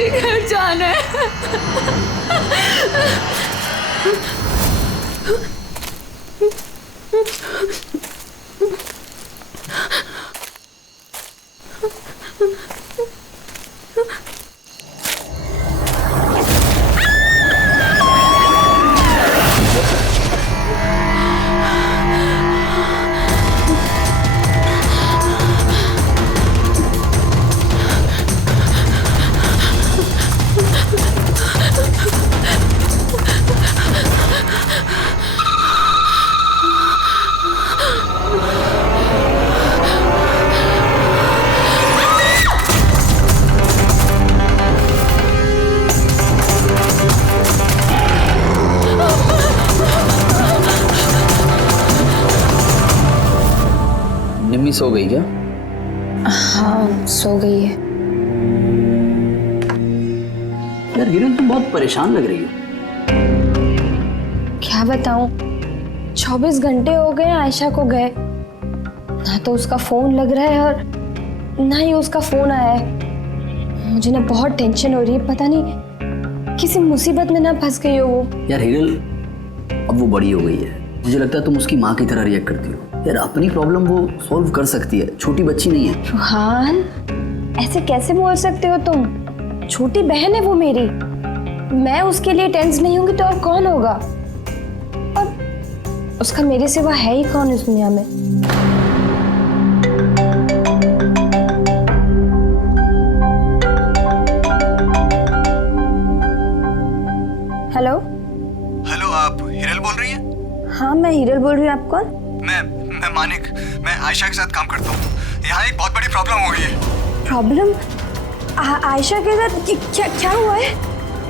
मुझे घर जाना है। निम्मी सो गई क्या? हाँ सो गई है। यार हिरल तुम बहुत परेशान लग रही हो। क्या बताऊं, 24 घंटे हो गए आयशा को गए, ना तो उसका फोन लग रहा है और ना ही उसका फोन आया है। मुझे ना बहुत टेंशन हो रही है, पता नहीं किसी मुसीबत में ना फंस गई हो वो। यार हिरल अब वो बड़ी हो गई है, मुझे लगता है तुम उसकी माँ की तरह रिएक्ट करती हो। यार अपनी प्रॉब्लम वो सॉल्व कर सकती है, छोटी बच्ची नहीं है। रुहान ऐसे कैसे बोल सकते हो तुम? छोटी बहन है वो मेरी, मैं उसके लिए टेंस नहीं होंगी तो और कौन होगा? और उसका मेरे सिवा है ही कौन इस दुनिया में? हेलो हेलो, आप हिरल बोल रही हैं? हाँ मैं हिरल बोल रही हूँ। आप कौन? मैं मानिक, मैं आयशा के साथ काम करता हूँ। यहाँ एक बहुत बड़ी प्रॉब्लम हो गई है। प्रॉब्लम? आयशा के साथ क्या हुआ है?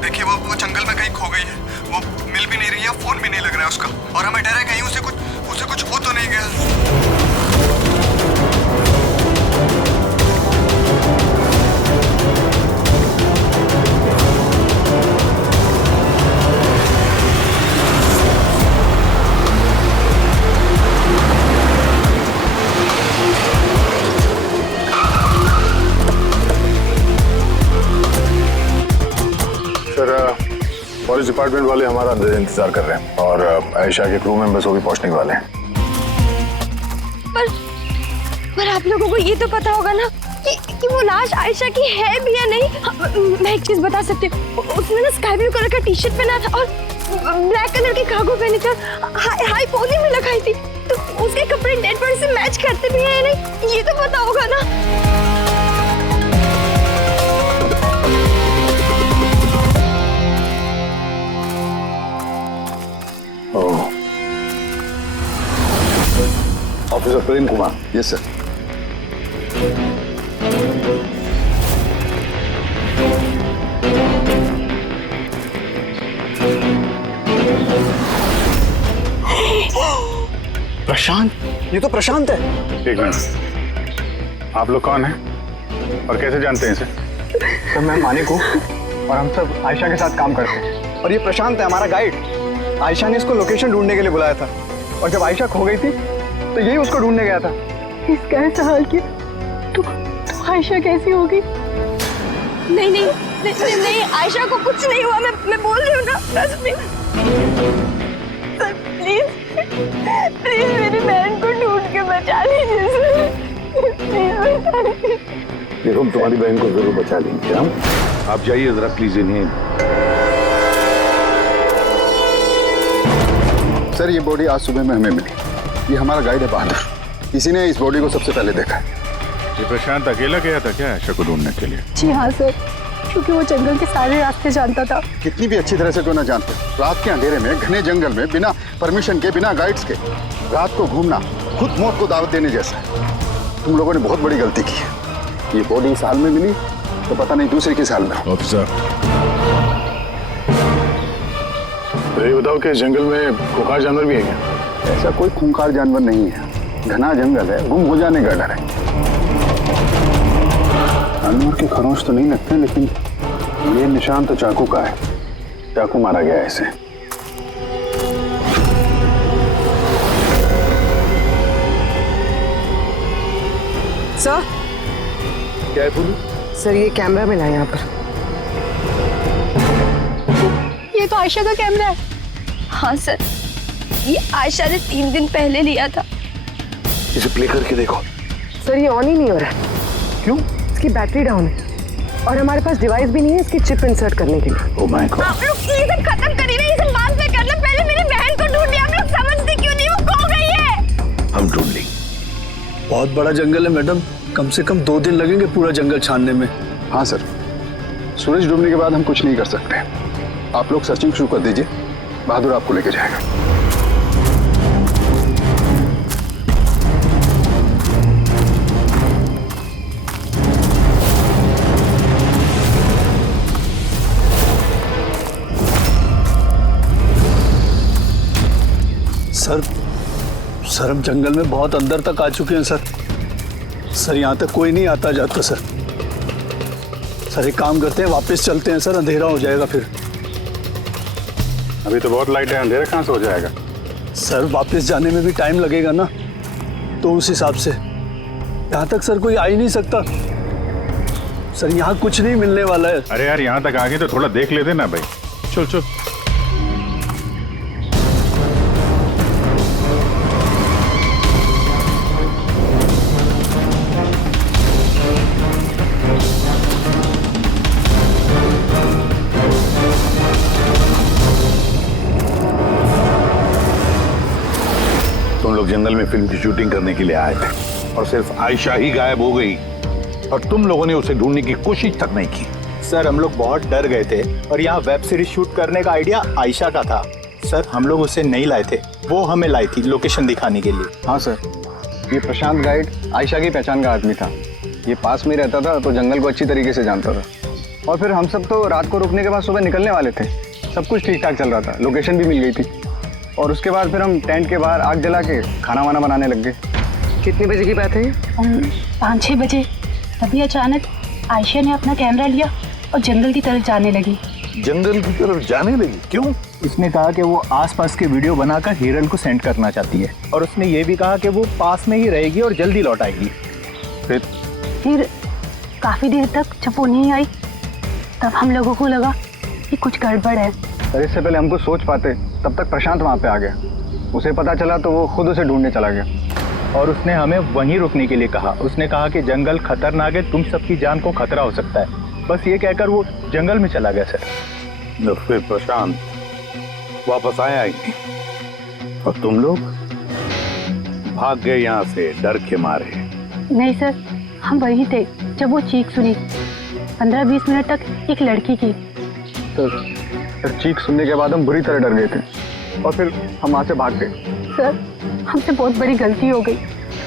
देखिए वो जंगल में कहीं खो गई है, वो मिल भी नहीं रही है, फोन भी नहीं लग रहा है उसका, और हमें डर है कहीं उसे कुछ हो तो नहीं गया। पुलिस डिपार्टमेंट वाले हमारा अंदर इंतजार कर रहे हैं और आयशा के क्रू मेंबर्स वो भी पहुंचने वाले हैं। पर आप लोगों को ये तो पता होगा ना कि वो लाश आयशा की है भी या नहीं। मैं एक चीज बता सकती हूँ, उसने ना स्काई ब्लू कलर का टी शर्ट पहना था और ब्लैक कलर की कार्गो पहनी थी और हाई पोनी में लगाई थी, तो उसके कपड़े डेड बॉडी से मैच करते भी हैं या नहीं, ये तो पता होगा ना। Officer Prem Kumar. Yes sir. Prashant, ये तो प्रशांत है। एक मिनट, आप लोग कौन हैं और कैसे जानते हैं इसे? तो मैं मानिक हूँ और हम सब आयशा के साथ काम करते हैं, और ये प्रशांत है हमारा गाइड। आयशा ने इसको लोकेशन ढूंढने के लिए बुलाया था, और जब आयशा खो गई थी तो यही उसको ढूंढने गया था। इसका ऐसा हाल किया तो आयशा कैसी होगी? नहीं, आयशा को कुछ नहीं हुआ, मैं बोल रही हूँ ना। ट्रस्ट मी सर, प्लीज मेरी बहन को ढूंढ के बचा लीजिए सर, प्लीज बचा लीजिए। देखो हम तुम्हारी बहन को जरूर बचा लेंगे। हम आप जाइए जरा प्लीज इन्हें। सर ये बॉडी आज सुबह में हमें मिली, ये हमारा गाइड है बहादुर, इसी ने इस बॉडी को सबसे पहले देखा है। ये प्रशांत अकेला गया था क्या आयशा को ढूंढने के लिए? जी हाँ सर, क्योंकि वो जंगल के सारे रास्ते जानता था। कितनी भी अच्छी तरह से क्यों ना जानते, रात के अंधेरे में घने जंगल में बिना परमिशन के, बिना गाइड्स के रात को घूमना खुद मौत को दावत देने जैसा है। तुम लोगों ने बहुत बड़ी गलती की है। ये बॉडी इस हाल में मिली तो पता नहीं दूसरे किस हाल में। ऑफिसर तो ये बताओ कि जंगल में खूंखार जानवर भी है क्या? ऐसा कोई खूंखार जानवर नहीं है, घना जंगल है, गुम हो जाने का डर है। जानवर के खरोंच तो नहीं लगते, लेकिन ये निशान तो चाकू का है, चाकू मारा गया है इसे। सर क्या है पूरी? सर ये कैमरा मिला है यहाँ पर। तो आयशा का कैमरा है। हाँ सर, ये आयशा ने 3 दिन पहले लिया था। इसे प्ले करके देखो। सर ये ऑन ही नहीं हो रहा है। क्यों? इसकी बैटरी डाउन है और हमारे पास डिवाइस भी नहीं है इसकी चिप इंसर्ट करने के लिए। Oh my God. आप लोग ये सब खत्म करिए ना, ये सब बाद में करना। पहले मेरी बहन को ढूंढिए। आप लोग समझते क्यों नहीं, वो खो गई है। हम ढूंढ लेंगे। बहुत बड़ा जंगल है मैडम, कम से कम 2 दिन लगेंगे पूरा जंगल छानने में। हाँ सर, सूरज डूबने के बाद हम कुछ नहीं कर सकते। आप लोग सर्चिंग शुरू कर दीजिए, बहादुर आपको लेके जाएगा। सर हम जंगल में बहुत अंदर तक आ चुके हैं सर यहाँ तक कोई नहीं आता जाता सर एक काम करते हैं, वापस चलते हैं सर, अंधेरा हो जाएगा फिर। अभी तो बहुत लाइट है, अंधेरा कहाँ से हो जाएगा? सर वापस जाने में भी टाइम लगेगा ना, तो उस हिसाब से यहाँ तक सर कोई आ ही नहीं सकता। सर यहाँ कुछ नहीं मिलने वाला है। अरे यार, यहाँ तक आ गए तो थोड़ा देख लेते ना भाई। चल चल। तुम लोग जंगल में फिल्म की शूटिंग करने के लिए आए थे और सिर्फ आयशा ही गायब हो गई और तुम लोगों ने उसे ढूंढने की कोशिश तक नहीं की। सर हम लोग बहुत डर गए थे और यहाँ वेब सीरीज शूट करने का आइडिया आयशा का था। सर हम लोग उसे नहीं लाए थे, वो हमें लाई थी लोकेशन दिखाने के लिए। हाँ सर, ये प्रशांत गाइड आयशा की पहचान का आदमी था। ये पास में ही रहता था तो जंगल को अच्छी तरीके से जानता था। और फिर हम सब तो रात को रुकने के बाद सुबह निकलने वाले थे। सब कुछ ठीक ठाक चल रहा था, लोकेशन भी मिल गई थी। और उसके बाद फिर हम टेंट के बाहर आग जला के खाना वाना बनाने लग गए। कितने बजे की बात है ये? 5-6 बजे। तभी अचानक आयशा ने अपना कैमरा लिया और जंगल की तरफ जाने लगी। जंगल की तरफ जाने लगी? क्यों? इसने कहा कि वो आसपास के वीडियो बनाकर हिरल को सेंड करना चाहती है और उसने ये भी कहा कि वो पास में ही रहेगी और जल्दी लौट आएगी। फिर काफी देर तक जब वो नहीं आई तब हम लोगों को लगा कि कुछ गड़बड़ है। और इससे पहले हमको सोच पाते तब तक प्रशांत वहाँ पे आ गया। उसे पता चला तो वो खुद उसे ढूंढने चला गया और उसने हमें वहीं रुकने के लिए कहा। उसने कहा कि जंगल खतरनाक है, तुम सबकी जान को खतरा हो सकता है। बस ये कहकर वो जंगल में चला गया सर। फिर प्रशांत वापस आया ही नहीं और तुम लोग भाग गए यहाँ से डर के मारे। नहीं सर, हम वहीं थे जब वो चीख सुनी। 15-20 मिनट तक एक लड़की की। तो फिर चीख सुनने के बाद हम बुरी तरह डर गए थे और फिर हम वहाँ से भाग गए। सर हमसे बहुत बड़ी गलती हो गई।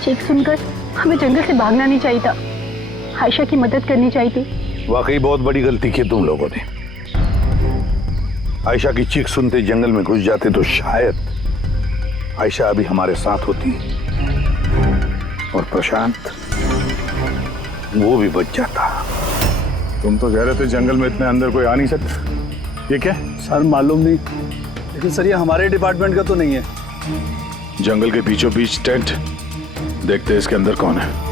चीख सुनकर हमें जंगल से भागना नहीं चाहिए था, आयशा की मदद करनी चाहिए थी। वाकई बहुत बड़ी गलती की तुम लोगों ने। आयशा की चीख सुनते जंगल में घुस जाते तो शायद आयशा अभी हमारे साथ होती और प्रशांत वो भी बच जाता। तुम तो कह रहे थे जंगल में इतने अंदर कोई आ नहीं सकता, ये क्या? सर मालूम नहीं, लेकिन सर ये हमारे डिपार्टमेंट का तो नहीं है। जंगल के बीचों बीच टेंट, देखते हैं इसके अंदर कौन है।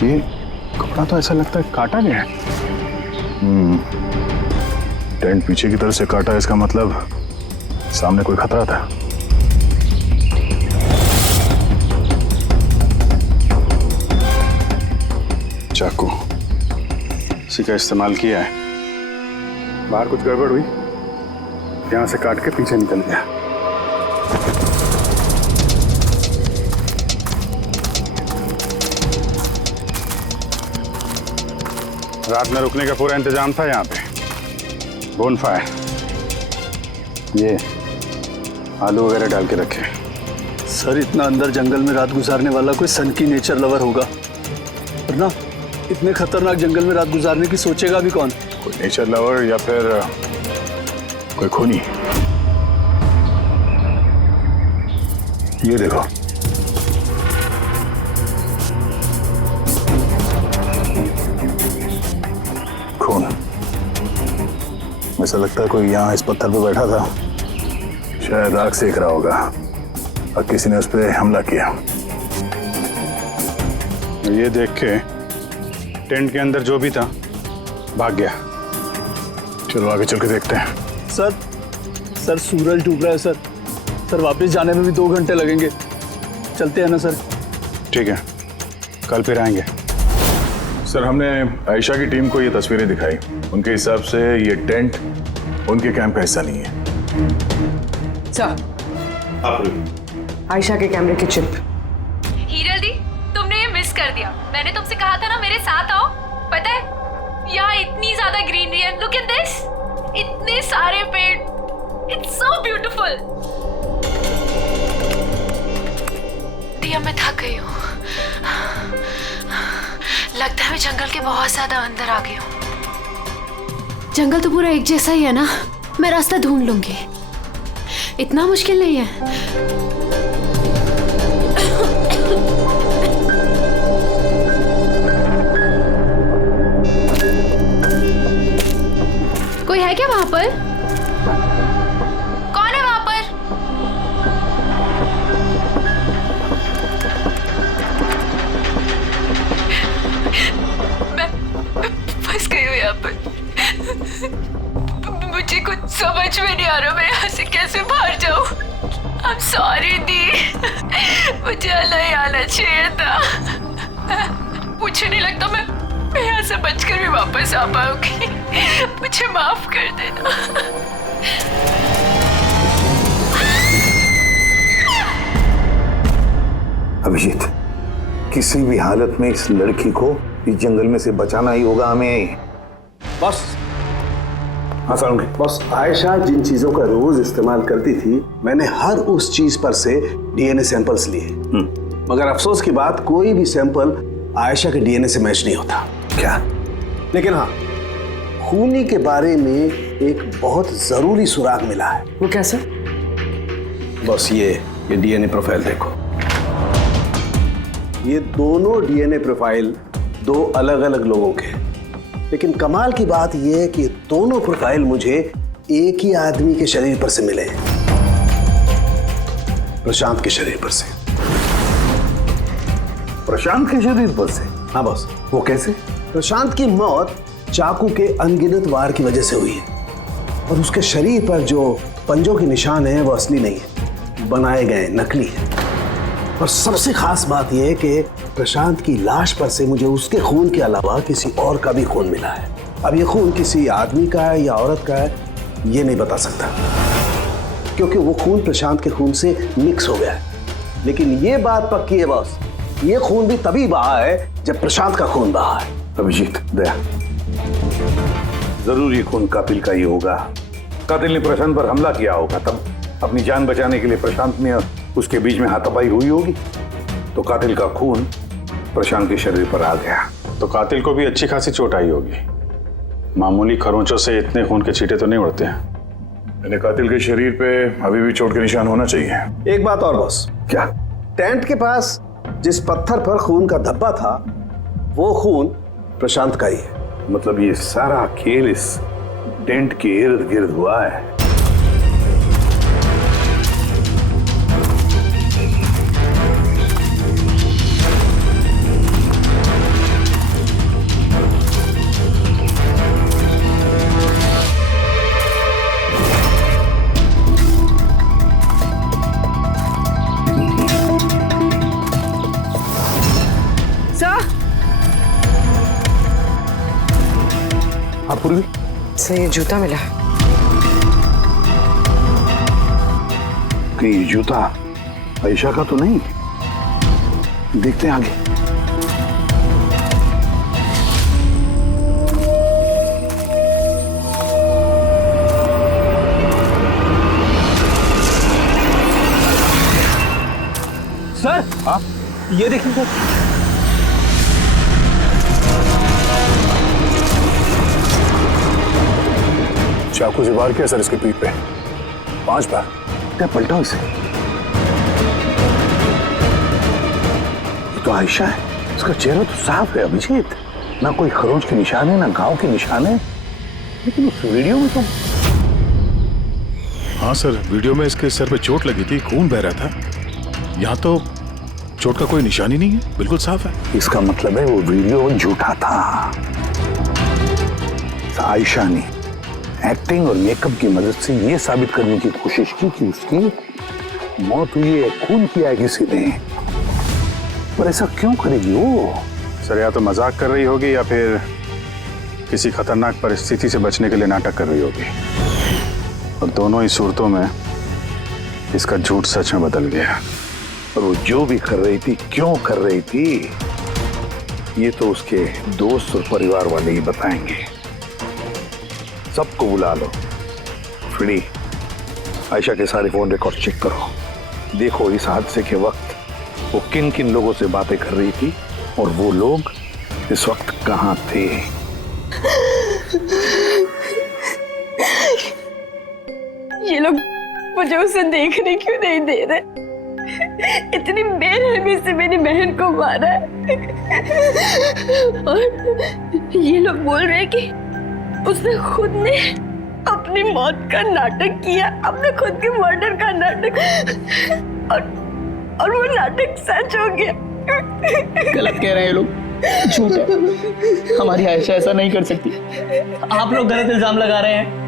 ये कपड़ा तो ऐसा लगता है काटा गया है। टेंट पीछे की तरफ से काटा है, इसका मतलब सामने कोई खतरा था। चाकू इसी का इस्तेमाल किया है। बाहर कुछ गड़बड़ हुई, यहां से काट के पीछे निकल गया। रात में रुकने का पूरा इंतजाम था यहाँ पे। बोनफायर, ये आलू वगैरह डाल के रखे। सर इतना अंदर जंगल में रात गुजारने वाला कोई सन की नेचर लवर होगा, वरना इतने खतरनाक जंगल में रात गुजारने की सोचेगा भी कौन? कोई नेचर लवर या फिर कोई खूनी। ये देखो, खून। ऐसा लगता है कोई यहाँ इस पत्थर पे बैठा था, शायद आग सेक रहा होगा और किसी ने उस पर हमला किया। ये देख के टेंट के अंदर जो भी था भाग गया। चलो आगे चल के देखते हैं। सर सूरज डूब रहा है सर वापस जाने में भी 2 घंटे लगेंगे। चलते हैं ना सर? ठीक है, कल फिर आएंगे। सर, हमने आयशा की टीम को ये तस्वीरें दिखाई। उनके हिसाब से ये टेंट उनके कैंप का हिस्सा नहीं है। सर, आयशा के कैमरे की चिप। हीरल दी, तुमने ये मिस कर दिया। मैंने तुमसे कहा था ना मेरे साथ आओ। पता है यहाँ इतनी ज्यादा ग्रीनरी है। लुक एट दिस, इतने सारे पेड़। It's so beautiful. दिया, मैं थक गई हूँ। लगता है मैं जंगल के बहुत ज्यादा अंदर आ गई हूँ। जंगल तो पूरा एक जैसा ही है ना, मैं रास्ता ढूंढ लूंगी। इतना मुश्किल नहीं है। कोई है क्या वहां पर? कौन है वहां पर? मैं फंस गई हूँ यहाँ पर। मुझे कुछ समझ में नहीं आ रहा, मैं यहाँ से कैसे बाहर जाऊँ। I'm sorry दी, मुझे अलग आना चाहिए था। मुझे नहीं लगता मैं यहाँ से बचकर भी वापस आ पाऊंगी। मुझे माफ कर देना। अभिजीत, किसी भी हालत में इस लड़की को इस जंगल में से बचाना ही होगा हमें। बस हाँ सालुंगे। बस आयशा जिन चीजों का रोज इस्तेमाल करती थी, मैंने हर उस चीज पर से डीएनए सैंपल्स लिए, मगर अफसोस की बात, कोई भी सैंपल आयशा के डीएनए से मैच नहीं होता। क्या? लेकिन हाँ, खूनी के बारे में एक बहुत जरूरी सुराग मिला है। वो कैसे? बस ये डीएनए प्रोफाइल देखो। ये दोनों डीएनए प्रोफाइल 2 अलग अलग लोगों के, लेकिन कमाल की बात यह है कि दोनों प्रोफाइल मुझे एक ही आदमी के शरीर पर से मिले हैं, प्रशांत के शरीर पर से। प्रशांत के शरीर पर से? हाँ बॉस। वो कैसे? प्रशांत की मौत चाकू के अनगिनत वार की वजह से हुई है, और उसके शरीर पर जो पंजों के निशान हैं वो असली नहीं है, बनाए गए, नकली है। और सबसे खास बात यह है कि प्रशांत की लाश पर से मुझे उसके खून के अलावा किसी और का भी खून मिला है। अब ये खून किसी आदमी का है या औरत का है, ये नहीं बता सकता, क्योंकि वो खून प्रशांत के खून से मिक्स हो गया है। लेकिन ये बात पक्की है बॉस, ये खून भी तभी बहा है जब प्रशांत का खून बहा है। अभिजीत, दया, जरूर ये खून कातिल का ही होगा। कातिल ने प्रशांत पर हमला किया होगा, तब अपनी जान बचाने के लिए प्रशांत ने उसके बीच में हाथापाई हुई होगी, तो कातिल का खून प्रशांत के शरीर पर आ गया। तो कातिल को भी अच्छी खासी चोट आई होगी। मामूली खरोंचों से इतने खून के छींटे तो नहीं उड़ते हैं। मैंने कातिल के शरीर पे अभी भी चोट के निशान होना चाहिए। एक बात और बॉस। क्या? टेंट के पास जिस पत्थर पर खून का धब्बा था, वो खून प्रशांत का ही है। मतलब ये सारा खेल इस टेंट के इर्द गिर्द हुआ है। पूर्वी से ये जूता मिला कि ये जूता आयशा का तो नहीं। देखते हैं आगे। सर, हाँ, ये देखिए सर। चाकू से वार किया सर इसके पीठ पे 5 बार। क्या पलटा इसे? ये तो आयशा है, इसका चेहरा तो साफ है अभिजीत। ना कोई खरोंच के निशान है, ना घाव के निशान है, लेकिन उस वीडियो में तो हाँ सर, वीडियो में इसके सर पे चोट लगी थी, खून बह रहा था। यहाँ तो चोट का कोई निशान ही नहीं है, बिल्कुल साफ है। इसका मतलब है वो वीडियो झूठा था। आयशा ने एक्टिंग और मेकअप की मदद से ये साबित करने की कोशिश की कि उसकी मौत हुई है, खून किया है किसी ने। पर ऐसा क्यों करेगी वो? सर, या तो मजाक कर रही होगी या फिर किसी खतरनाक परिस्थिति से बचने के लिए नाटक कर रही होगी। और दोनों ही सूरतों में इसका झूठ सच में बदल गया। और वो जो भी कर रही थी, क्यों कर रही थी, ये तो उसके दोस्त और परिवार वाले ही बताएंगे। सबको बुला लो। फ्री, आयशा के सारे फोन रिकॉर्ड चेक करो। देखो इस हादसे के वक्त वो किन किन लोगों से बातें कर रही थी और वो लोग इस वक्त कहाँ थे। ये लोग मुझे उसे देखने क्यों नहीं दे रहे? इतनी बेरहमी से मेरी बहन को मारा है। और ये लोग बोल रहे हैं कि उसने खुद ने अपनी मौत का नाटक किया, अपने खुद के मर्डर का नाटक, और वो नाटक सच हो गया। गलत कह रहे हैं ये लोग, झूठ है। हमारी आयशा ऐसा नहीं कर सकती। आप लोग गलत इल्जाम लगा रहे हैं।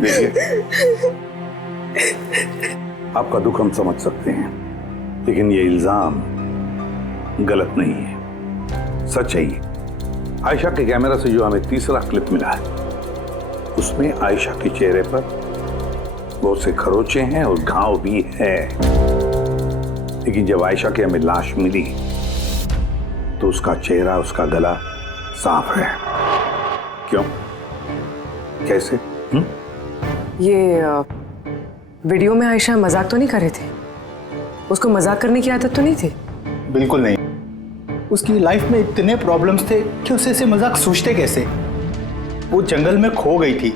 देखिए, आपका दुख हम समझ सकते हैं, लेकिन ये इल्जाम गलत नहीं है, सच है ये। आयशा के कैमरा से जो हमें तीसरा क्लिप मिला है, उसमें आयशा के चेहरे पर बहुत से खरोचे हैं और घाव भी है। लेकिन जब आयशा की हमें लाश मिली तो उसका चेहरा, उसका गला साफ है। क्यों? कैसे? ये वीडियो में आयशा मजाक तो नहीं कर रहे थे? उसको मजाक करने की आदत तो नहीं थी? बिल्कुल नहीं। उसकी लाइफ में इतने प्रॉब्लम्स थे कि उसे ऐसे मजाक सोचते कैसे? वो जंगल में खो गई थी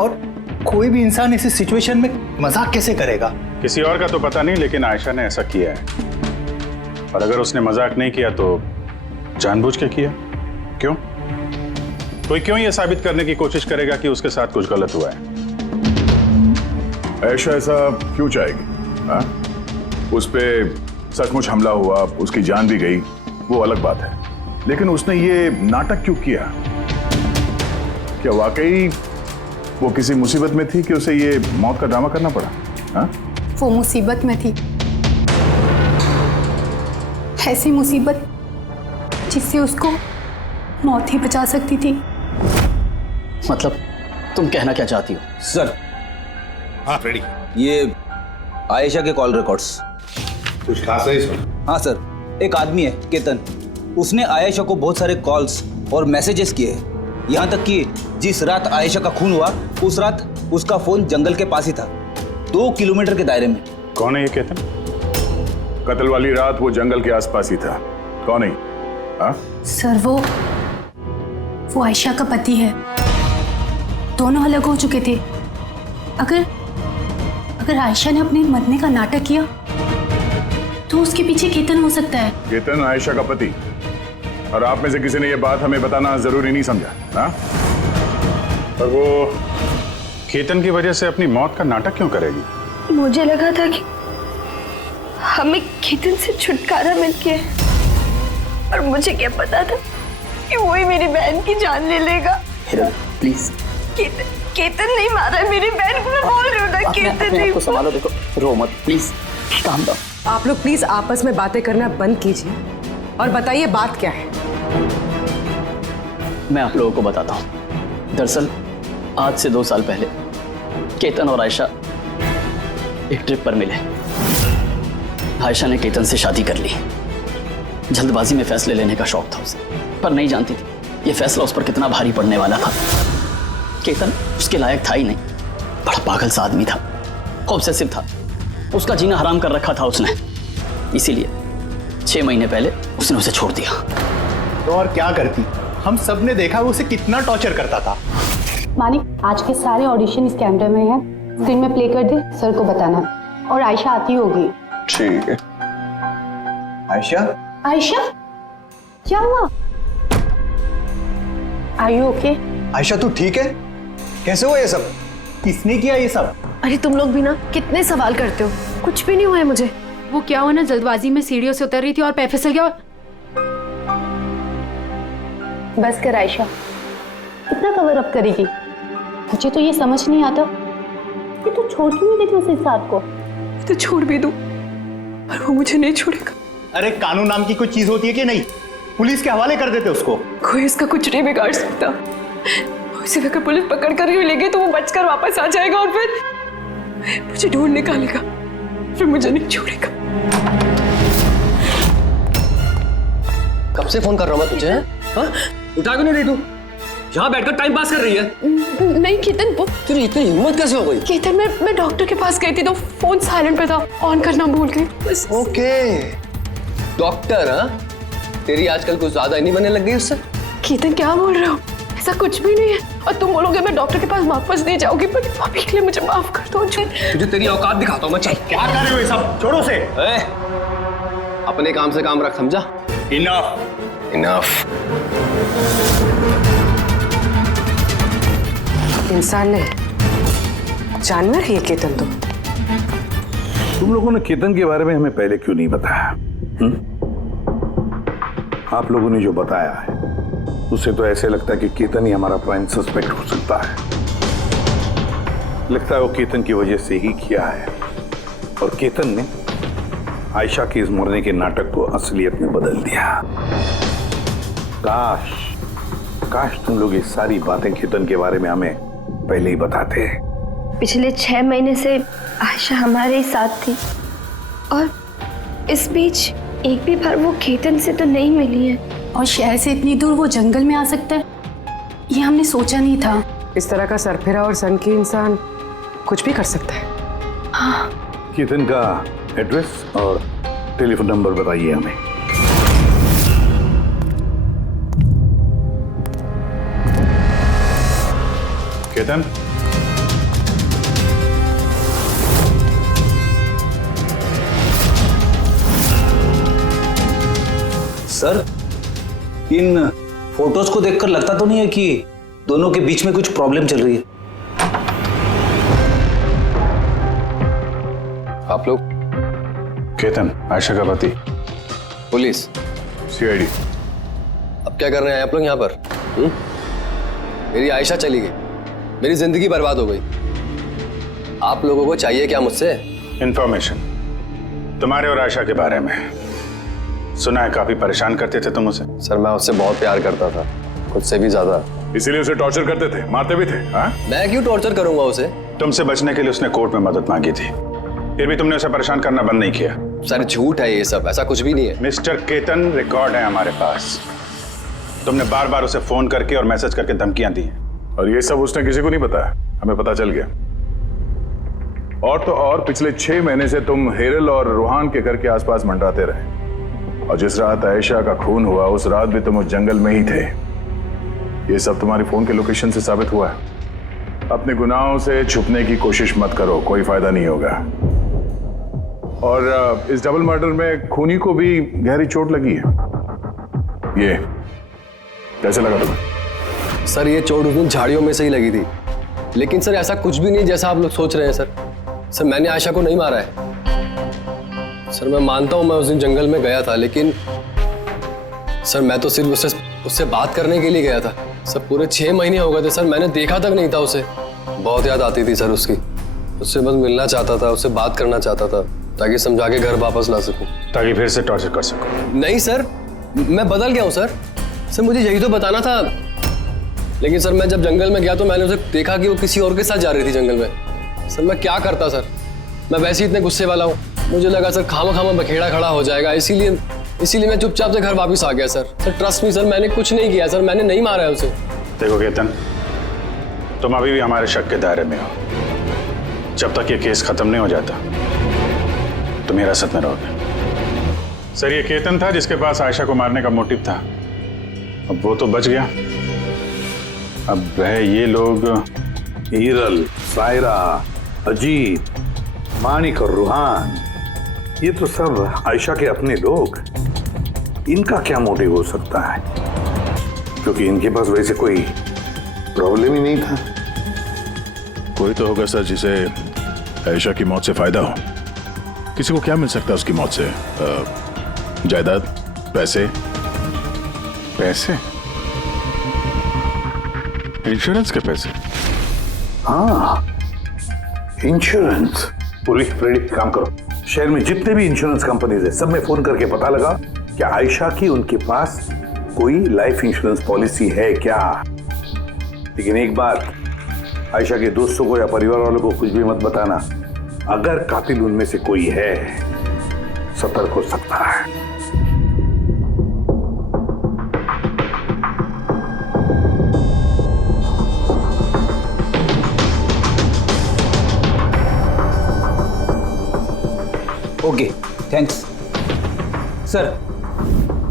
और कोई भी इंसान ऐसी सिचुएशन में मजाक कैसे करेगा? किसी और का तो पता नहीं, लेकिन आयशा ने ऐसा किया है। और अगर उसने मजाक नहीं किया तो जानबूझ के किया। क्यों? कोई क्यों ये साबित करने की कोशिश करेगा कि उसके साथ कुछ गलत हुआ है? आयशा ऐसा क्यों चाहेगी? हाँ? उस पे सचमुच हमला हुआ, उसकी जान भी गई, वो अलग बात है। लेकिन उसने ये नाटक क्यों किया? क्या वाकई वो किसी मुसीबत में थी कि उसे ये मौत का ड्रामा करना पड़ा? हाँ? वो मुसीबत में थी, ऐसी मुसीबत जिससे उसको मौत ही बचा सकती थी। मतलब तुम कहना क्या चाहती हो? सर, हाँ रेडी। ये आयशा के कॉल रिकॉर्ड्स। कुछ खास है इसमें? हाँ सर, एक आदमी है केतन, उसने आयशा को बहुत सारे कॉल्स और मैसेजेस किए हैं। यहाँ तक कि जिस रात आयशा का खून हुआ उस रात उसका फोन जंगल के पास ही था, 2 किलोमीटर के दायरे में। कौन है ये केतन? कत्ल वाली रात वो जंगल के आसपास ही था। कौन है? हाँ? सर, वो आयशा का पति है। दोनों अलग हो चुके थे। अगर आयशा ने अपने मरने का नाटक किया तो उसके पीछे केतन हो सकता है। केतन आयशा का पति? और आप में से किसी ने ये बात हमें बताना जरूरी नहीं समझा? हाँ? और वो केतन की वजह से अपनी मौत का नाटक क्यों करेगी? मुझे लगा था कि हमें केतन से छुटकारा मिल गया, और मुझे क्या पता था कि वो ही मेरी बहन की जान ले लेगा। प्लीज। केतन नहीं मारा है मेरी बहन को, मैं बोल रही हूँ ना। केतन नहीं। संभालो, देखो, रो मत प्लीज, काम डाउन। आप लोग प्लीज आपस में बातें करना बंद कीजिए और बताइए बात क्या है। मैं आप लोगों को बताता हूँ। दरअसल आज से 2 साल पहले केतन और आयशा एक ट्रिप पर मिले। आयशा ने केतन से शादी कर ली। जल्दबाजी में फैसले लेने का शौक था उसे, पर नहीं जानती थी ये फैसला उस पर कितना भारी पड़ने वाला था। केतन उसके लायक था ही नहीं, बड़ा पागल सा आदमी था, ऑब्सेसिव था, उसका जीना हराम कर रखा था उसने। इसीलिए 6 महीने पहले उसने उसे छोड़ दिया। तो और क्या करती? हम सब ने देखा वो उसे कितना टॉर्चर करता था। मानिक, आज के सारे ऑडिशन इस कैमरे में हैं, स्क्रीन में प्ले कर दे, सर को बताना। और आयशा आती होगी। ठीक है। आयशा? आयशा, क्या हुआ? Are you okay? आयशा तू ठीक है? कैसे हुआ ये सब? किसने किया ये सब? अरे तुम लोग भी ना कितने सवाल करते हो, कुछ भी नहीं हुआ है मुझे। वो क्या हुआ ना, जल्दबाजी में सीढ़ियों से उतर रही थी और पैर फिसल गया। बस कर आयशा, कितना कवर अप करेगी? मुझे तो ये समझ नहीं आता कि तू छोड़ क्यों नहीं देती उस इंसान को। तो छोड़ भी दूं पर वो मुझे नहीं छोड़ेगा। अरे कानून नाम की कोई चीज होती है कि नहीं? पुलिस के हवाले कर देते उसको। कोई इसका कुछ नहीं बिगाड़ सकता। उसे अगर पुलिस पकड़ कर ही लेगी तो वो बचकर वापस आ जाएगा और फिर मुझे ढूंढ निकालेगा, फिर मुझे नहीं छोड़ेगा। कब से फोन कर रहा हूँ मैं तुझे? हाँ? उठा क्यों नहीं रही तू? यहाँ बैठकर टाइम पास कर रही है। नहीं केतन, वो तेरी इतनी हिम्मत कैसे हो गई? केतन मैं डॉक्टर के पास गई थी तो फोन साइलेंट पे था, ऑन करना भूल गई बस। ओके डॉक्टर, हाँ? तेरी आजकल कुछ ज्यादा ही नहीं बनने लग गई उससे? केतन क्या बोल रहे हो? ऐसा कुछ भी नहीं है। और तुम बोलोगे मैं डॉक्टर के पास वापस नहीं जाऊंगी, पर अभी के लिए मुझे माफ कर दो। तुझे तेरी औकात दिखाता हूँ मैं। चल। क्या कर रहे हो ये सब? छोड़ो उसे। अपने काम से काम रख, समझा? इनफ। इनफ। इंसान ने जानवर है ये केतन तो। तुम लोगों ने केतन के बारे में हमें पहले क्यों नहीं बताया? आप लोगों ने जो बताया है उससे तो ऐसे लगता है कि केतन ही हमारा प्राइम सस्पेक्ट हो सकता है। लगता है वो केतन की वजह से ही किया है और केतन ने आयशा के इस मरने के नाटक को असलियत में बदल दिया। काश तुम लोग ये सारी बातें केतन के बारे में हमें पहले ही बताते। पिछले 6 महीने से आयशा हमारे ही साथ थी और इस बीच एक भी बार वो केतन से तो नहीं मिली है। और शहर से इतनी दूर वो जंगल में आ सकता है, ये हमने सोचा नहीं था। इस तरह का सरफिरा और सन की इंसान कुछ भी कर सकता है। हाँ। केतन का एड्रेस और टेलीफोन नंबर बताइए हमें। केतन, सर, इन फोटोज को देखकर लगता तो नहीं है कि दोनों के बीच में कुछ प्रॉब्लम चल रही है? आप लोग? केतन आयशा का पति। पुलिस? सीआईडी। अब क्या कर रहे हैं आप लोग यहाँ पर? मेरी आयशा चली गई, मेरी जिंदगी बर्बाद हो गई। आप लोगों को चाहिए क्या मुझसे? इंफॉर्मेशन तुम्हारे और आयशा के बारे में। सुना है काफी परेशान करते थे तुम उसे। सर मैं उससे बहुत प्यार करता था, खुद से भी ज्यादा। इसीलिए उसे टॉर्चर करते थे, मारते भी थे। हाँ? मैं क्यों टॉर्चर करूंगा उसे? तुमसे बचने के लिए उसने कोर्ट में मदद मांगी थी, फिर भी तुमने उसे परेशान करना बंद नहीं किया। सर झूठ है ये सब, ऐसा कुछ भी नहीं है। मिस्टर केतन, रिकॉर्ड है हमारे पास। तुमने बार बार उसे फोन करके और मैसेज करके धमकियां दी हैं। और ये सब उसने किसी को नहीं बताया, हमें पता चल गया। और तो और पिछले 6 महीने से तुम हेरल और रूहान के घर के आसपास मंडराते रहे, और जिस रात आयशा का खून हुआ उस रात भी तुम उस जंगल में ही थे। ये सब तुम्हारी फोन के लोकेशन से साबित हुआ है। अपने गुनाहों से छुपने की कोशिश मत करो, कोई फायदा नहीं होगा। और इस डबल मर्डर में खूनी को भी गहरी चोट लगी है। ये कैसे लगा तुम्हें? सर ये चोट उस दिन झाड़ियों में से ही लगी थी, लेकिन सर ऐसा कुछ भी नहीं जैसा आप लोग सोच रहे हैं। सर मैंने आयशा को नहीं मारा है। सर मैं मानता हूं मैं उस दिन जंगल में गया था, लेकिन सर मैं तो सिर्फ उससे बात करने के लिए गया था। सर पूरे 6 महीने हो गए थे सर, मैंने देखा तक नहीं था उसे। बहुत याद आती थी सर उसकी। उससे बस मिलना चाहता था, उससे बात करना चाहता था ताकि समझा के घर वापस ला सकूं, ताकि फिर से टॉर्चर कर सकूं। नहीं सर, मैं बदल गया हूं सर। सर मुझे यही तो बताना था। लेकिन सर मैं जब जंगल में गया तो मैंने उसे देखा कि वो किसी और के साथ जा रही थी जंगल में। सर मैं क्या करता सर, मैं वैसे ही इतने गुस्से वाला हूँ। मुझे लगा सर खामा बखेड़ा खड़ा हो जाएगा, इसीलिए मैं चुपचाप से घर वापस आ गया सर। ट्रस्ट मी सर, मैंने कुछ नहीं किया सर, मैंने नहीं मारा है उसे। देखो केतन, तुम अभी भी हमारे शक के दायरे में हो। जब तक ये केस खत्म नहीं हो जाता तुम हिरासत में रहोगे। सर ये केतन था जिसके पास आयशा को मारने का मोटिव था। अब वो तो बच गया, अब वह ये लोग हीरल, सायरा, अजीत, मानिक और रूहान, ये तो सब आयशा के अपने लोग। इनका क्या मोटिव हो सकता है? क्योंकि इनके पास वैसे कोई प्रॉब्लम ही नहीं था। कोई तो होगा सर जिसे आयशा की मौत से फायदा हो। किसी को क्या मिल सकता है उसकी मौत से? जायदाद, पैसे? पैसे? इंश्योरेंस के पैसे? हाँ, इंश्योरेंस। पुलिस फ्रेडी, काम करो, शहर में जितने भी इंश्योरेंस कंपनीज है सब में फोन करके पता लगा कि आयशा की उनके पास कोई लाइफ इंश्योरेंस पॉलिसी है क्या। लेकिन एक बात, आयशा के दोस्तों को या परिवार वालों को कुछ भी मत बताना। अगर कातिल उनमें से कोई है, सतर्क हो सकता है। Okay, thanks sir.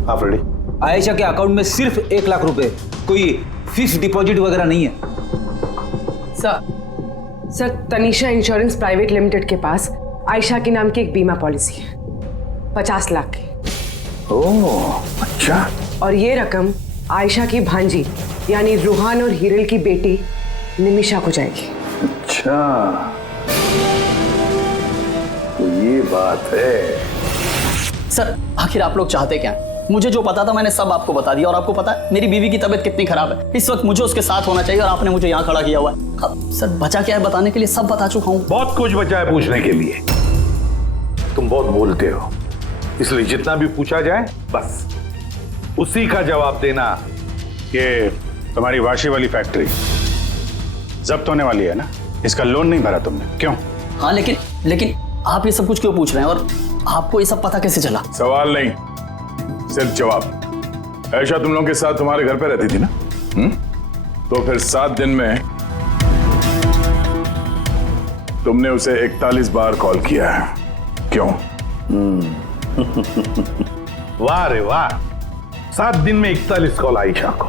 हाँ फ्रेडी, आयशा के अकाउंट में सिर्फ 1 लाख रुपए, कोई फिक्स डिपॉजिट वगैरह नहीं है। Sir, Tanisha insurance private limited के पास आयशा के नाम की एक बीमा पॉलिसी है 50 लाख की। ओह, अच्छा। और ये रकम आयशा की भांजी यानी रूहान और हीरल की बेटी निमिषा को जाएगी। अच्छा, तो ये बात है। सर, आखिर आप लोग चाहते क्या? मुझे जो पता था मैंने सब आपको बता दिया। और आपको पता है मेरी बीवी की तबीयत कितनी खराब है। इस वक्त मुझे उसके साथ होना चाहिए और आपने मुझे यहाँ खड़ा किया हुआ है। अब सर, बचा क्या है बताने के लिए? सब बता चुका हूँ। बहुत कुछ बचा है पूछने के लिए। तुम बहुत बोलते हो, इसलिए जितना भी पूछा जाए बस उसी का जवाब देना। ये तुम्हारी वाशी वाली फैक्ट्री जब्त होने वाली है ना? इसका लोन नहीं भरा तुमने, क्यों? हाँ, लेकिन आप ये सब कुछ क्यों पूछ रहे हैं? और आपको ये सब पता कैसे चला? सवाल नहीं, सिर्फ जवाब। आयशा तुम लोगों के साथ तुम्हारे घर पे रहती थी ना? तो फिर 7 दिन में तुमने उसे 41 बार कॉल किया है, क्यों? वाह रे वाह, 7 दिन में 41 कॉल आयशा को,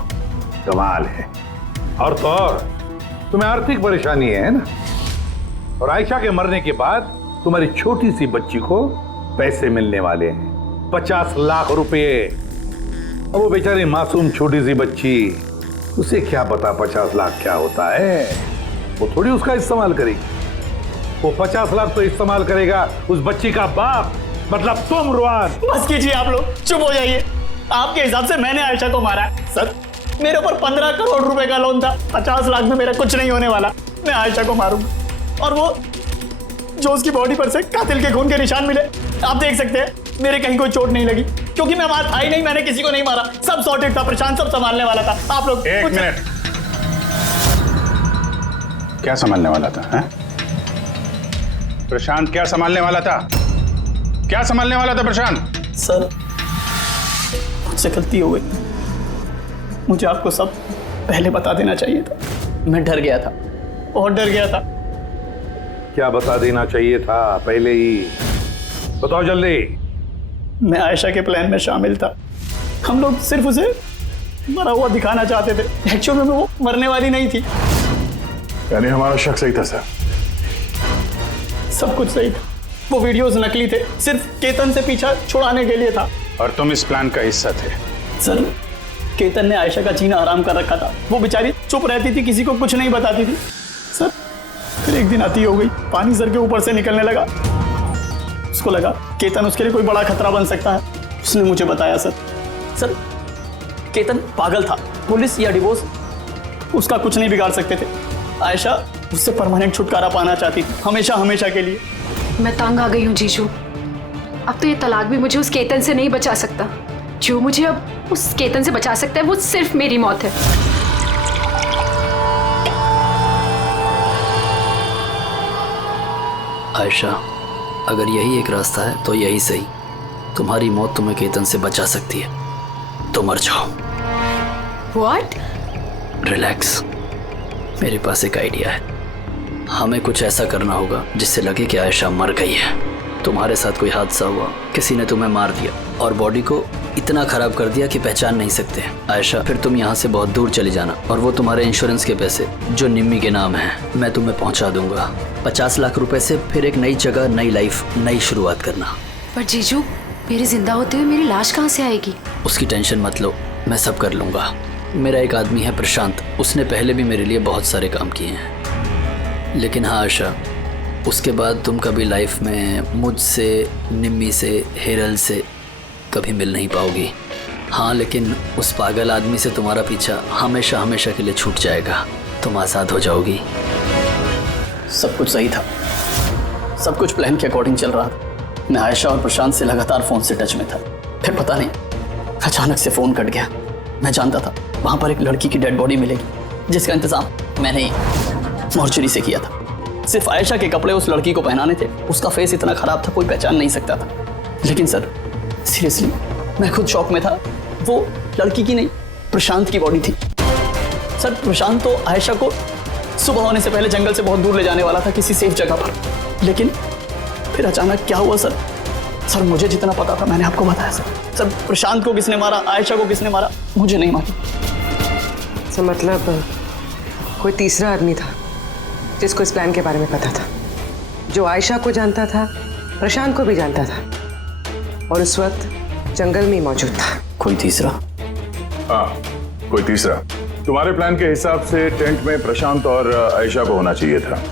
कमाल है। और तो और तुम्हें आर्थिक परेशानी है ना, और आयशा के मरने के बाद तुम्हारी छोटी सी बच्ची को पैसे मिलने वाले हैं 50 लाख रुपए। अब वो बेचारी मासूम छोटी सी बच्ची, उसे क्या पता 50 लाख क्या होता है? वो थोड़ी उसका इस्तेमाल करेगी। वो 50 लाख तो इस्तेमाल करेगा उस बच्ची का बाप, मतलब तुम रुआन। बस कीजिए आप लोग, चुप हो जाइए। आपके हिसाब से मैंने आयशा को मारा है? सर, मेरे ऊपर 15 करोड़ रुपए का लोन था। 50 लाख में मेरा कुछ नहीं होने वाला। मैं आयशा को मारूंगा। और वो जो उसकी बॉडी पर से कातिल के खून के निशान मिले, आप देख सकते हैं मेरे कहीं कोई चोट नहीं लगी, क्योंकि मैं वहां था ही नहीं। मैंने किसी को नहीं मारा, सब सॉर्टेड था। प्रशांत सब संभालने वाला था। आप लोग एक मिनट, क्या संभालने वाला था? है? प्रशांत क्या संभालने वाला था? क्या संभालने वाला था प्रशांत? सर, मुझसे गलती हो गई। मुझे आपको सब पहले बता देना चाहिए था। मैं डर गया था, बहुत डर गया था। क्या बता देना चाहिए था पहले ही? बताओ जल्दी। मैं आयशा के प्लान में शामिल था। हम लोग सिर्फ उसे मरा हुआ दिखाना चाहते थे। एक्चुअल में वो मरने वाली नहीं थी। यानी हमारा शक सही था सर? सब कुछ सही था। वो वीडियोस नकली थे, सिर्फ केतन से पीछा छुड़ाने के लिए था। और तुम इस प्लान का हिस्सा थे? सर, केतन ने आयशा का जीना हराम कर रखा था। वो बेचारी चुप रहती थी, किसी को कुछ नहीं बताती थी। सर, फिर एक दिन अति हो गई, पानी सर के ऊपर से निकलने लगा। उसको लगा केतन उसके लिए कोई बड़ा खतरा बन सकता है। उसने मुझे बताया। सर, केतन पागल था। पुलिस या डिवोर्स उसका कुछ नहीं बिगाड़ सकते थे। आयशा उससे परमानेंट छुटकारा पाना चाहती थी, हमेशा हमेशा के लिए। मैं तंग आ गई हूँ जीजू। अब तो ये तलाक भी मुझे उस केतन से नहीं बचा सकता। जो मुझे अब उस केतन से बचा सकता है वो सिर्फ मेरी मौत है। आयशा, अगर यही एक रास्ता है तो यही सही। तुम्हारी मौत तुम्हें केतन से बचा सकती है, तो मर जाओ। What? रिलैक्स, मेरे पास एक आइडिया है। हमें कुछ ऐसा करना होगा जिससे लगे कि आयशा मर गई है। तुम्हारे साथ कोई हादसा हुआ, किसी ने तुम्हें मार दिया और बॉडी को इतना खराब कर दिया कि पहचान नहीं सकते। आयशा, फिर तुम यहाँ से बहुत दूर चली जाना और वो तुम्हारे इंश्योरेंस के पैसे जो निम्मी के नाम हैं मैं तुम्हें पहुँचा दूंगा। 50 लाख रुपए से फिर एक नई जगह, नई लाइफ, नई शुरुआत करना। पर जीजू, मेरे जिंदा होते हुए मेरी लाश कहाँ से आएगी? उसकी टेंशन मत लो, मैं सब कर लूंगा। मेरा एक आदमी है प्रशांत, उसने पहले भी मेरे लिए बहुत सारे काम किए हैं। लेकिन हाँ आयशा, उसके बाद तुम कभी लाइफ में मुझसे, निम्मी से, हेरल से कभी मिल नहीं पाओगी। हाँ, लेकिन उस पागल आदमी से तुम्हारा पीछा हमेशा हमेशा के लिए छूट जाएगा। तुम आज़ाद हो जाओगी। सब कुछ सही था, सब कुछ प्लान के अकॉर्डिंग चल रहा था। मैं आयशा और प्रशांत से लगातार फ़ोन से टच में था। फिर पता नहीं अचानक से फ़ोन कट गया। मैं जानता था वहाँ पर एक लड़की की डेड बॉडी मिलेगी, जिसका इंतज़ाम मैंने ही मॉर्चरी से किया था। सिर्फ आयशा के कपड़े उस लड़की को पहनाने थे। उसका फेस इतना ख़राब था, कोई पहचान नहीं सकता था। लेकिन सर सीरियसली मैं खुद शॉक में था। वो लड़की की नहीं, प्रशांत की बॉडी थी। सर प्रशांत तो आयशा को सुबह होने से पहले जंगल से बहुत दूर ले जाने वाला था, किसी सेफ जगह पर। लेकिन फिर अचानक क्या हुआ सर? सर मुझे जितना पता था मैंने आपको बताया सर। सर प्रशांत को किसने मारा, आयशा को किसने मारा, मुझे नहीं मालूम। सर मतलब कोई तीसरा आदमी था जिसको इस प्लान के बारे में पता था, जो आयशा को जानता था, प्रशांत को भी जानता था, और उस वक्त जंगल में ही मौजूद था। कोई तीसरा? हाँ, कोई तीसरा। तुम्हारे प्लान के हिसाब से टेंट में प्रशांत और आयशा को होना चाहिए था,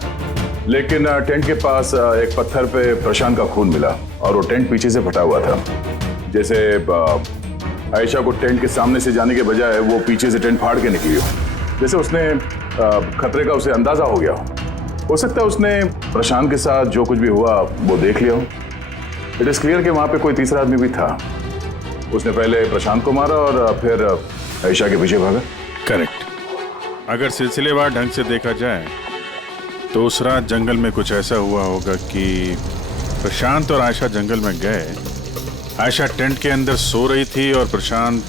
लेकिन टेंट के पास एक पत्थर पे प्रशांत का खून मिला और वो टेंट पीछे से फटा हुआ था। जैसे आयशा को टेंट के सामने से जाने के बजाय वो पीछे से टेंट फाड़ के निकली हो, जैसे उसने खतरे का उसे अंदाजा हो गया हो सकता है उसने प्रशांत के साथ जो कुछ भी हुआ वो देख लिया हो। इट इज क्लियर कि वहां पे कोई तीसरा आदमी भी था। उसने पहले प्रशांत को मारा और फिर आयशा के पीछे भागा। करेक्ट। अगर सिलसिलेवार ढंग से देखा जाए तो उस रात जंगल में कुछ ऐसा हुआ होगा कि प्रशांत और आयशा जंगल में गए। आयशा टेंट के अंदर सो रही थी और प्रशांत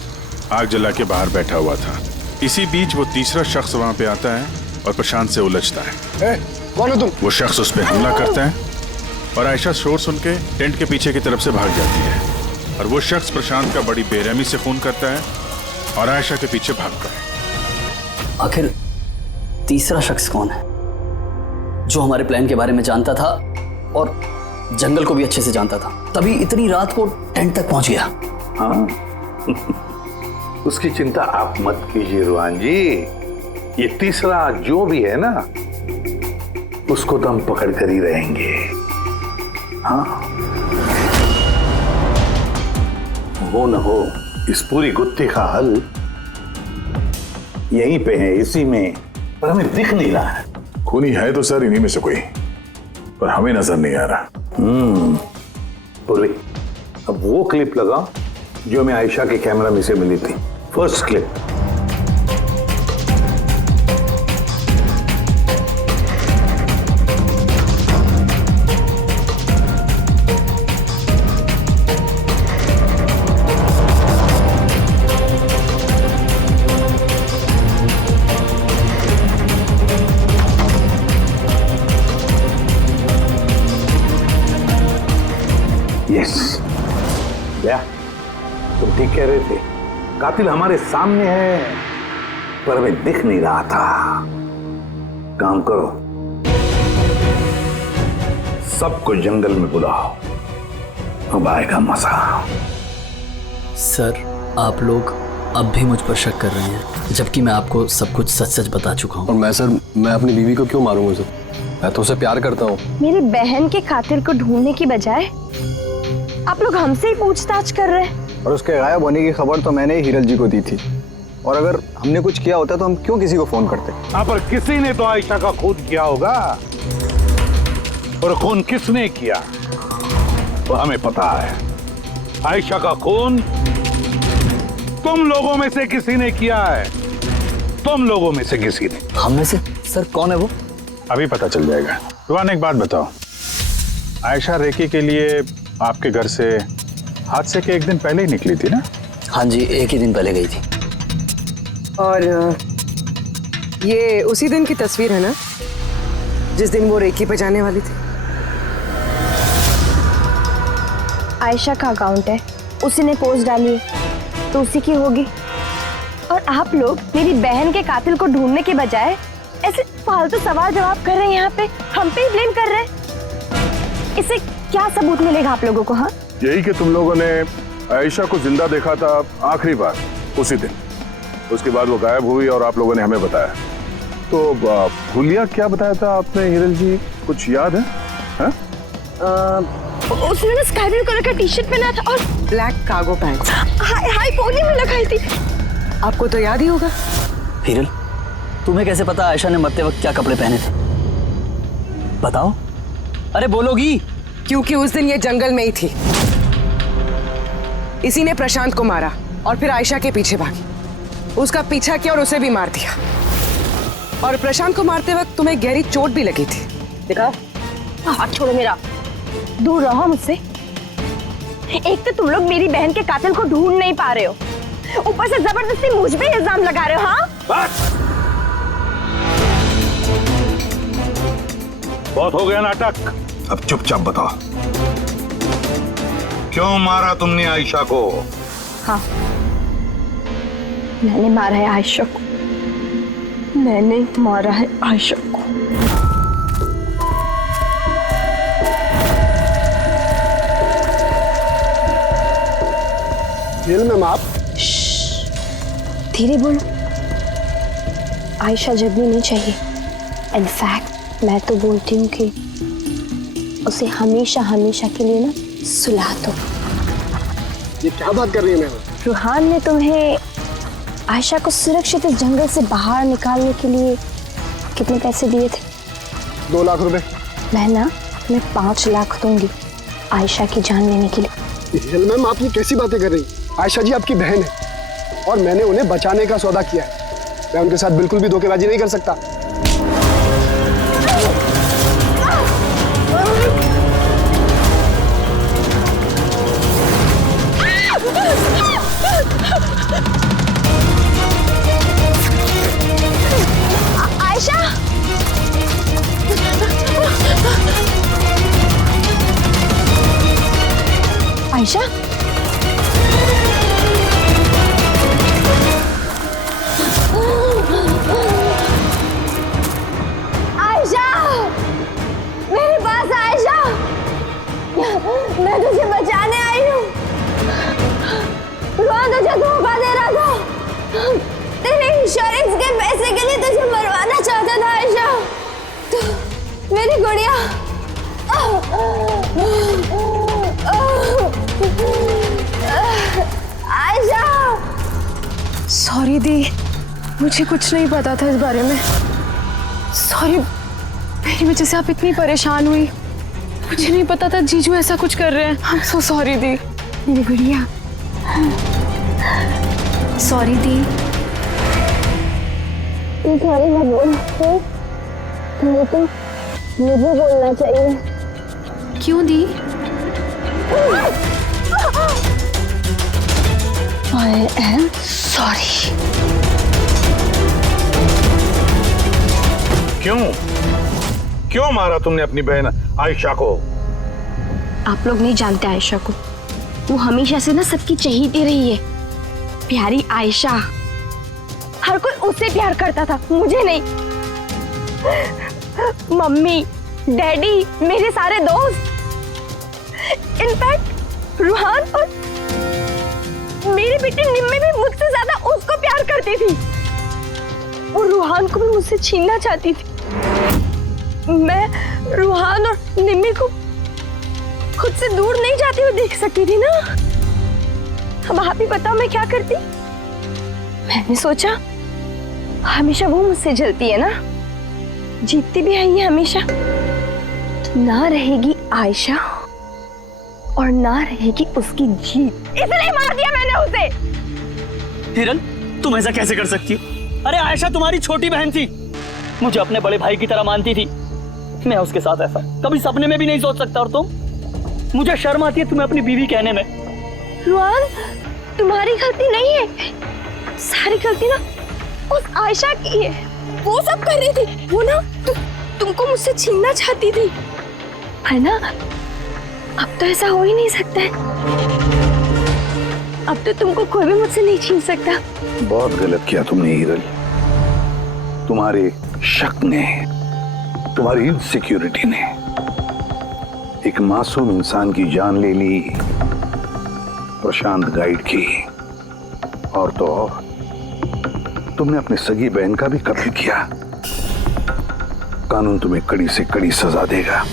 आग जला के बाहर बैठा हुआ था। इसी बीच वो तीसरा शख्स वहां पे आता है और प्रशांत से उलझता है। कौन हो तुम? वो शख्स उस पर हमला करता है और आयशा शोर सुन के टेंट के पीछे की तरफ से भाग जाती है और वो शख्स प्रशांत का बड़ी बेरहमी से खून करता है और आयशा के पीछे भागता है। आखिर तीसरा शख्स कौन है जो हमारे प्लान के बारे में जानता था और जंगल को भी अच्छे से जानता था, तभी इतनी रात को टेंट तक पहुंच गया? हाँ उसकी चिंता आप मत कीजिए रुहान जी। ये तीसरा जो भी है ना, उसको तो हम पकड़ कर ही रहेंगे। हाँ हो न हो, इस पूरी गुत्थी का हल यहीं पे है, इसी में, पर हमें दिख नहीं रहा है। खूनी है तो सर इन्हीं में से कोई, पर हमें नजर नहीं आ रहा। पूर्वी, अब वो क्लिप लगा जो हमें आयशा के कैमरा में से मिली थी, फर्स्ट क्लिप। यस, क्या तुम ठीक कह रहे थे? कातिल हमारे सामने है पर हमें दिख नहीं रहा था। काम करो, सबको जंगल में बुलाओ, अब आएगा मजा। सर आप लोग अब भी मुझ पर शक कर रहे हैं, जबकि मैं आपको सब कुछ सच सच बता चुका हूँ। और मैं सर, मैं अपनी बीवी को क्यों मारूंगा सर? मैं तो उसे प्यार करता हूँ। मेरी बहन के कातिल को ढूंढने की बजाय आप लोग हमसे ही पूछताछ कर रहे हैं। और उसके गायब होने की खबर तो मैंने ही हिरल जी को दी थी, और अगर हमने कुछ किया होता तो हम क्यों किसी को फोन करते? हाँ, पर किसी ने तो आयशा का खून किया होगा, और खून किसने किया तो हमें पता है। आयशा का खून तुम लोगों में से किसी ने किया है, तुम लोगों में से किसी ने। हम में से? सर कौन है वो? अभी पता चल जाएगा। रुहान एक बात बताओ, आयशा रेकी के लिए आपके घर से हादसे के एक दिन पहले ही निकली थी ना? हाँ जी, एक ही दिन पहले गई थी। और ये उसी दिन की तस्वीर है ना जिस दिन वो रेकी पे जाने वाली थी? आयशा का अकाउंट है, उसी ने पोस्ट डाली है तो उसी की होगी। और आप लोग मेरी बहन के कातिल को ढूंढने के बजाय ऐसे फालतू सवाल जवाब कर रहे हैं, यहाँ पे हम पे ही ब्लेम कर रहे हैं। इससे क्या सबूत मिलेगा आप लोगों को? हाँ, यही कि तुम लोगों ने आयशा को जिंदा देखा था आखिरी बार उसी दिन, उसके बाद वो गायब हुई और आप लोगों ने हमें बताया। तो हुलिया क्या बताया था आपने हिरल जी, कुछ याद है? हाँ? उसने ना स्काई ब्लू कलर का टी शर्ट पहना था और black cargo pant. High pony में लगाई थी। आपको तो याद ही होगा। हिरल, तुम्हें कैसे पता आयशा ने मरते वक्त क्या कपड़े पहने थे? बताओ, अरे बोलोगी? क्योंकि उस दिन ये जंगल में ही थी। इसी ने प्रशांत को मारा और फिर आयशा के पीछे भागी, उसका पीछा किया और उसे भी मार दिया। और प्रशांत को मारते वक्त तुम्हें गहरी चोट भी लगी थी, देखा? हाथ छोड़ो मेरा, दूर रहो मुझसे। एक तो तुम लोग मेरी बहन के कातिल को ढूंढ नहीं पा रहे हो, ऊपर से जबरदस्ती मुझ पे इल्जाम लगा रहे हो। हाँ, बहुत हो गया नाटक। अब चुपचाप बताओ, क्यों मारा तुमने आयशा को? हाँ, मैंने मारा है आयशा को। मैंने मारा है आयशा को। मैम आप धीरे बोलो, आयशा जगनी नहीं चाहिए। इनफैक्ट मैं तो बोलती हूँ कि उसे हमेशा हमेशा के लिए ना सुला दो। ये क्या बात कर रही है मैम? रूहान ने तुम्हें आयशा को सुरक्षित इस जंगल से बाहर निकालने के लिए कितने पैसे दिए थे? 2 लाख रुपए। मैं ना तुम्हें 5 लाख दूंगी आयशा की जान लेने के लिए। मैम आप ये कैसी बातें कर रही? आयशा जी आपकी बहन है और मैंने उन्हें बचाने का सौदा किया है। मैं उनके साथ बिल्कुल भी धोखेबाजी नहीं कर सकता। आयशा, आयशा, आयशा, मेरे पास आयशा, मैं तुझे बचाने आई हूँ। रोहन तुझे धोखा दे रहा था, तेरे इंश्योरेंस के पैसे के लिए तुझे मरवाना चाहता था आयशा। तो मेरी गुड़िया, आयशा। सॉरी दी, मुझे कुछ नहीं पता था इस बारे में। सॉरी, मेरी वजह से आप इतनी परेशान हुई। मुझे नहीं पता था जीजू ऐसा कुछ कर रहे हैं। आई एम सो सॉरी दी। मेरी गुड़िया, सॉरी दी। तू सॉरी मत बोल, नहीं तो मुझे बोलना चाहिए। क्यों दी? I am sorry. क्यों मारा तुमने अपनी बहन आयशा को? आप लोग नहीं जानते आयशा को। वो हमेशा से ना सबकी चहेती रही है, प्यारी आयशा। हर कोई उससे प्यार करता था, मुझे नहीं। मम्मी, डैडी, मेरे सारे दोस्त, इनफैक्ट रूहान और मेरी बेटी निम्मी भी मुझसे ज्यादा उसको प्यार करती थी। वो रूहान को भी मुझसे छीनना चाहती थी। मैं रूहान और निम्मी को खुद से दूर नहीं जाती हुई देख सकती थी ना। अब आप ही बताओ मैं क्या करती? मैंने सोचा हमेशा वो मुझसे जलती है ना, जीतती भी है ये हमेशा, तो ना रहेगी आयशा और ना रहेगी उसकी जीत। इसलिए मार दिया मैंने उसे। हिरल, तुम ऐसा कैसे कर सकती हो? अरे आयशा तुम्हारी छोटी बहन थी, मुझे अपने बड़े भाई की तरह मानती थी। मैं उसके साथ ऐसा कभी सपने में भी नहीं सोच सकता। और तुम, मुझे शर्म आती है तुम्हें अपनी बीवी कहने में। रुआन, तुम्हारी गलती नहीं है, सारी गलती ना उस आयशा की है। वो सब कर रही थी, वो ना तुमको मुझसे छीनना चाहती थी, है ना? अब तो ऐसा हो ही नहीं सकता है। अब तो तुमको कोई भी मुझसे नहीं छीन सकता। बहुत गलत किया तुमने हिरल। तुम्हारे शक ने, तुम्हारी इनसिक्योरिटी ने एक मासूम इंसान की जान ले ली, प्रशांत गाइड की। और तो और तुमने अपनी सगी बहन का भी कत्ल किया। कानून तुम्हें कड़ी से कड़ी सजा देगा।